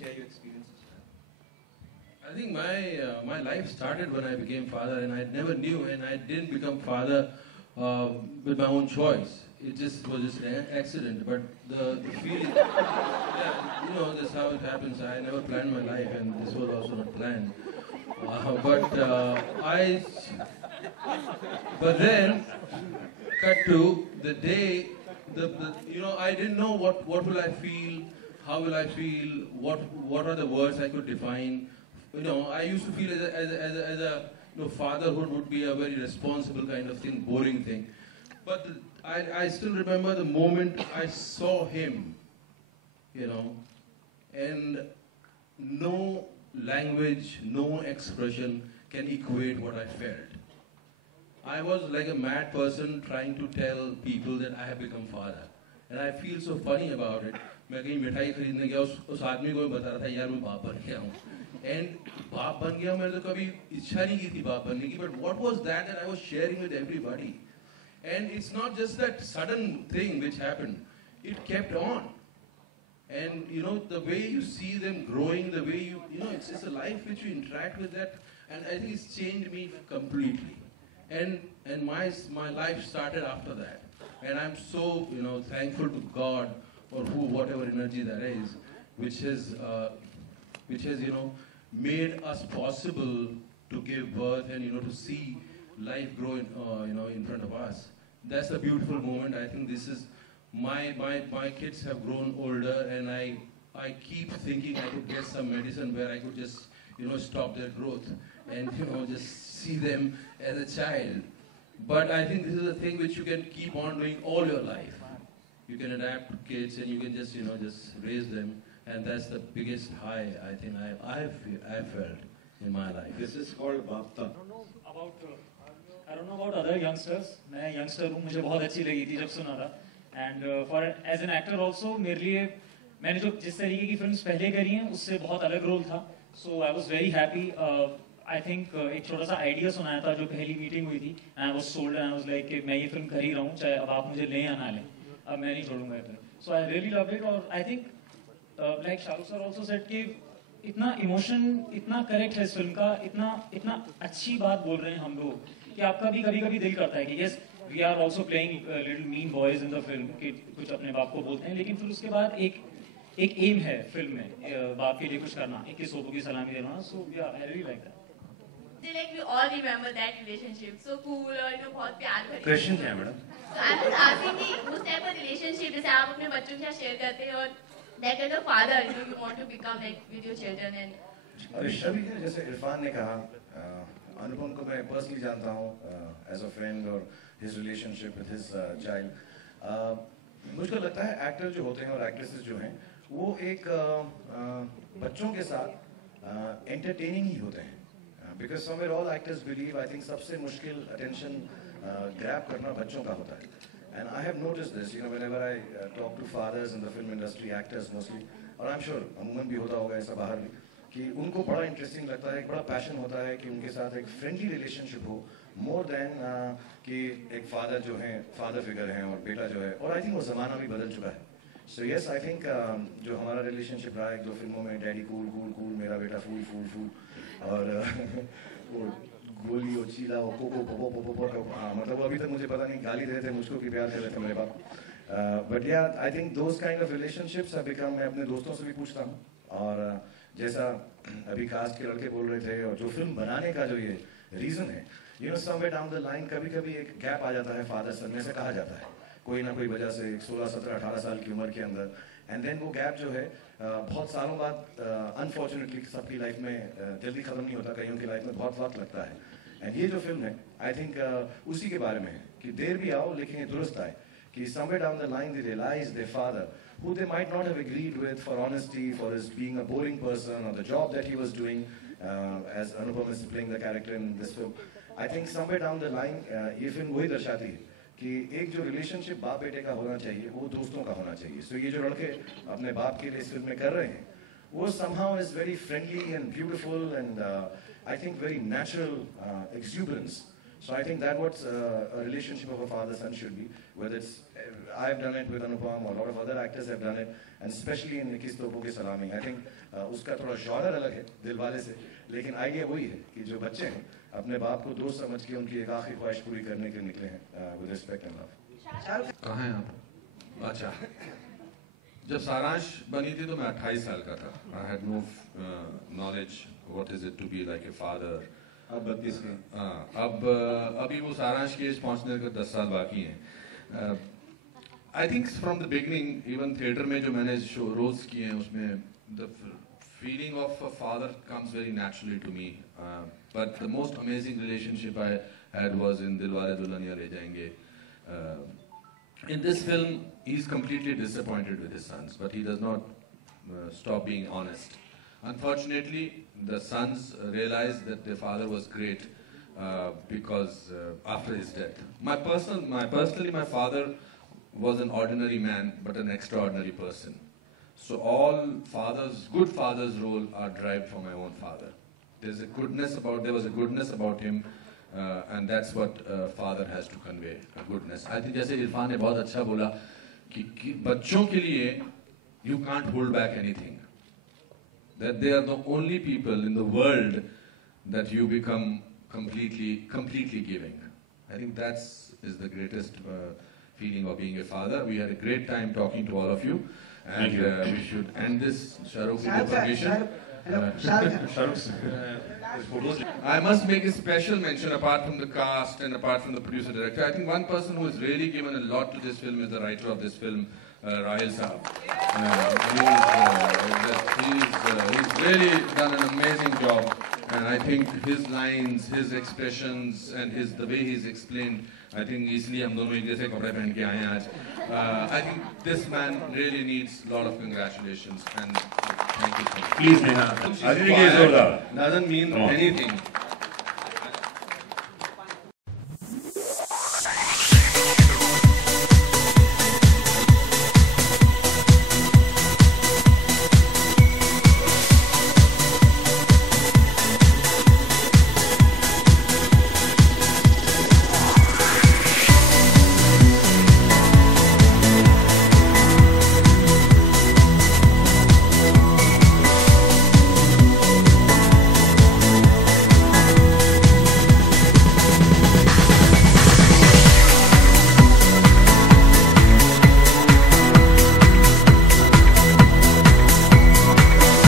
share your experiences. I think my life started when I became father, and I never knew, and I didn't become father with my own choice. It just was just an accident. But the feeling, yeah, you know, this is how it happens. I never planned my life, and this was also not planned. But then, cut to the day, you know, I didn't know what will I feel, how will I feel, what are the words I could define. You know, I used to feel as a you know, fatherhood would be a very responsible kind of thing, boring thing. But I still remember the moment I saw him, you know, and no language, no expression can equate what I felt. I was like a mad person trying to tell people that I have become father. And I feel so funny about it. मैं कहीं मिठाई खरीदने गया उस आदमी को बता रहा था यार मैं बाप बन गया हूँ. And बाप बन गया मैंने तो कभी इच्छा नहीं की थी बाप बनने की. But what was that I was sharing with everybody? And it's not just that sudden thing which happened. It kept on. And you know, the way you see them growing, the way you know, it's a life which you interact with that. And I think it's changed me completely. And my life started after that. And I'm so, you know, thankful to God for whatever energy that is, which has, you know, made us possible to give birth and, you know, to see life grow in, you know, in front of us. That's a beautiful moment. I think this is, my kids have grown older, and I keep thinking I could get some medicine where I could just, you know, stop their growth and, you know, just see them as a child. But I think this is a thing which you can keep on doing all your life. You can adapt to kids and you can just, you know, just raise them. And that's the biggest high I think I've felt in my life. This is called Bapta. I don't know about other youngsters. मैं youngster हूँ, मुझे बहुत अच्छी लगी थी जब सुना था. And as an actor also, मेरे लिए मैंने जो जिस तरीके की फिल्म्स पहले करी हैं उससे बहुत अलग रोल था. So I was very happy. I think एक छोटा सा आइडिया सुनाया था जो पहली मीटिंग हुई थी. And I was sold and I was like कि मैं ये फिल्म कर ही रहा हूँ, चाहे अब आप मुझे लें या ना लें, अब मैं नहीं छोड़ूंगा ये film. So I really loved it. और I think like Shahrukh sir also said कि इतना इमोशन इतना करेक्ट है इस फिल्म का, इतना अच्छी बात बोल रहे हैं हम लोग कि आपका भी कभी दिल करता है कि yes we are also playing little mean boys in the film कि कुछ अपने बाप को बोलते हैं, लेकिन फिर उसके बाद एक एम है फिल्म में बाप के लिए कुछ करना, 21 सोपों की सलामी देना. So yeah, I really like that. Like we all remember that relationship, so cool और you know बहुत प्यार भरी. Question क्या है madam? So I was asking कि उस type of relationship जैसे आप अपने बच्चों के साथ share करते हैं और that kind of father you know you want to become like with your children and. अभी जैसे इरफान ने कहा, अनुपम को मैं पर्सनली जानता हूँ एज अ फ्रेंड और his relationship with his child. मुझको लगता है एक्टर जो होते हैं और एक्ट्रेसेस जो हैं वो एक बच्चों के साथ एंटरटेनिंग ही होते हैं. Because somewhere all actors believe I think सबसे मुश्किल अटेंशन ग्रैब करना बच्चों का होता है. And I have notice this, you know, whenever I talk to fathers in the film industry, actors mostly, और आई एम श्योर अमूमन भी होता होगा ऐसा बाहर भी, कि उनको बड़ा इंटरेस्टिंग लगता है, एक बड़ा पैशन होता है कि उनके साथ एक फ्रेंडली रिलेशनशिप हो, मोर देन कि एक फादर जो हैं, फादर फिगर हैं और बेटा जो है. और आई थिंक वो ज़माना भी बदल चुका है. सो येस, आई थिंक जो हमारा रिलेशनशिप रहा है एक दो फिल्मों में, डैडी कूल कूल कूल, मेरा बेटा फूल फूल फूल, और वो गोली और चीला और पोपो पोपो पोपो पोपो, हाँ मतलब अभी तक मुझे पता नहीं गाली दे रहे थे मुझको कि प्यार कर रहे थे मेरे बाप. बट या I think those kind of relationships have become, मैं अपने दोस्तों से भी पूछता हूँ, और जैसा अभी कास्ट के लड़के बोल रहे थे, और जो फिल्म बनाने का जो ये रीज़न है, you know, somewhere down the line कभी एक गैप आ जाता है फादर सन में, से कहा जाता है कोई ना कोई वजह से 16, 17, 18 साल की उम्र के अंदर. एंड देन वो गैप जो है बहुत सालों बाद अनफॉर्चुनेटली सबकी लाइफ में जल्दी ख़त्म नहीं होता, कईयों की लाइफ में बहुत वक्त लगता है. एंड ये जो फिल्म है आई थिंक उसी के बारे में है कि देर भी आओ लेकिन ये दुरुस्त आए, कि somewhere down the line they realize their father, who they might not have agreed with for honesty, for his being a boring person, or the job that he was doing, as Anupam is playing the character in this film. I think somewhere down the line ये film वही दर्शाती है कि एक जो relationship बाप बेटे का होना चाहिए वो दोस्तों का होना चाहिए. सो ये जो लड़के अपने बाप के लिए इस फिल्म में कर रहे हैं वो somehow is very friendly and beautiful and I think very natural exuberance. So I think that what a relationship of a father-son should be. Whether it's, I've done it with Anupam, or a lot of other actors have done it, and especially in Nikki's Topo Ke Salami. I think उसका थोड़ा genre अलग है दिलवाले से, लेकिन idea वही है कि जो बच्चे हैं अपने बाप को दोस्त समझ के उनकी एक आखिरी ख्वाहिश पूरी करने के निकले हैं with respect and love. कहाँ हैं आप? अच्छा, जब सारांश बनी थी तो मैं 28 साल का था. I had no knowledge what is it to be like a father. अब 32 हैं. अब अभी वो सारांश के एज पहुंचने का 10 साल बाकी हैं. I think from the beginning, even theatre में जो मैंने roles किए हैं उसमें the feeling of a father comes very naturally to me. But the most amazing relationship I had was in Dilwale Dulhaniya Le Jayenge. In this film, he's completely disappointed with his sons, but he does not stop being honest. Unfortunately, the sons realized that their father was great because after his death. Personally, my father was an ordinary man, but an extraordinary person. So all fathers, good fathers' role are derived from my own father. There was a goodness about him, and that's what father has to convey, goodness. I think जैसे इरफान ने बहुत अच्छा बोला कि बच्चों के लिए you can't hold back anything. That they are the only people in the world that you become completely giving. I think that is the greatest feeling of being a father. We had a great time talking to all of you, and we should end this. Shahrukh, with your permission. I must make a special mention, apart from the cast and apart from the producer director. I think one person who has really given a lot to this film is the writer of this film, Rahil Saab. He's really done an amazing job, and I think his lines, his expressions, and the way he's explained, I think इसलिए हम दोनों एक जैसे कपड़े पहन के आए हैं आज. I think this man really needs a lot of congratulations and thank you so much. Please, Neha. Doesn't mean anything.